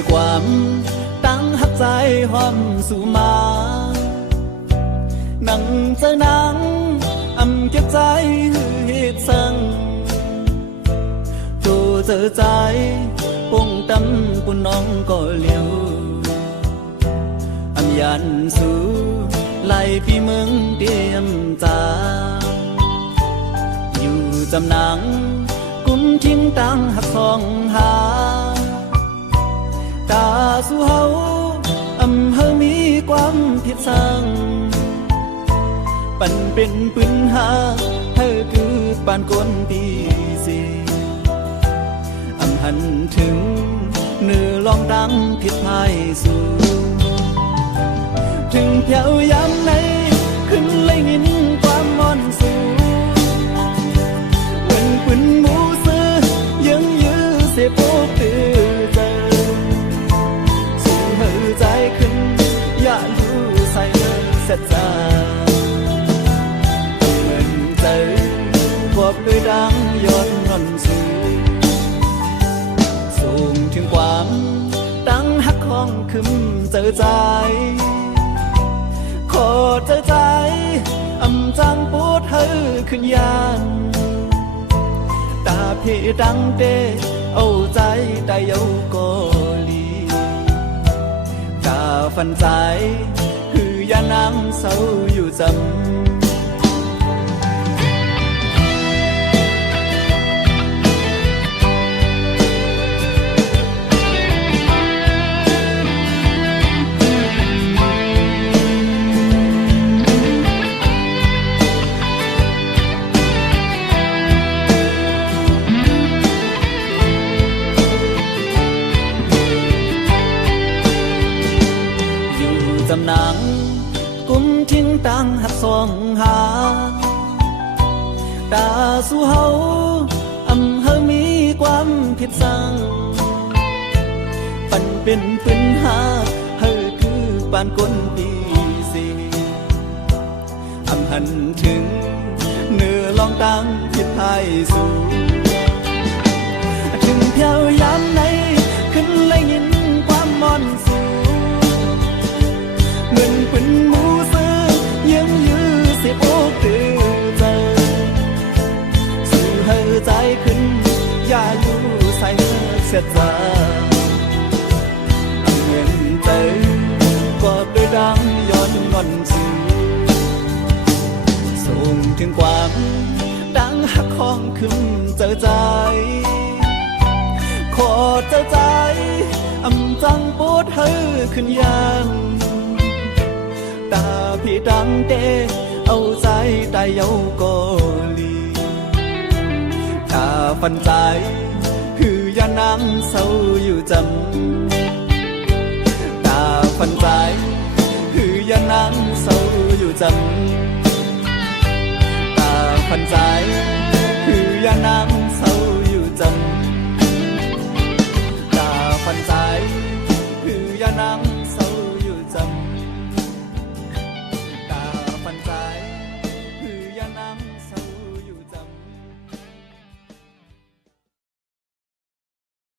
คือความตั้งหักใจหอมสู่มานั่งเจอนังเก็บใจหือเหตุสังตัวเจอใจปงตำปุ่นน้องก็เลี้ยวยันสู่ไล่ปีเมืองเตรียมจาอยู่จำนังกุมทิ้งตั้งหักสองหาตาสู่เฮาเฮามีความผิดสังปันเป็นปืนหาเธอคือปานก้นปีสีหันถึงเนื้อลองดังผิดพายสู่ถึงเพียวยามไหนขึ้นเลยยินความมอนสูเหมือนปืนหมูซื้อยังยื้อเสียพบตื่นเจอสู่เหือใจขึ้นอย่ารู้ใส่เสร็จใจเหมือนเจอพบด้วยดังย้อนนอนสูสูงถึงความตั้งหักของขึ้นเจอใจขอเจอใจจังปวดเธอขึ้นยานตาเพดังเดเอาใจได้เยาก็ลีกาฟันใจคือยานังเศร้าอยู่จำจำนังกุมทิ้งตั้งหักสองหาตาสู่เฮาเฮามีความผิดสังปันเป็นปืนหาเฮาคือปานก้นปีสีหันถึงเนื้อลองตั้งผิดพายสู่ถึงเพียวยามไหนขึ้นเลยยินความมอนสู่เหมือนปืนหมูซื้อยังยื้อเสียอกตื่นเจอสู่เธอใจขึ้นอย่าอยู่ใส่เสียใจเหมือนเจอกอดด้วยดังย้อนงอนสู่ส่งถึงความดังหักของขึ้นเจอใจขอเจอใจจังปวดเธอขึ้นยังตาพี่ดังเดเอาใจได้เยาก็ลีตาฟันใจคือยานังเศร้าอยู่จำตาฟันใจคือยานังเศร้าอยู่จำตาฟันใจคือยานัง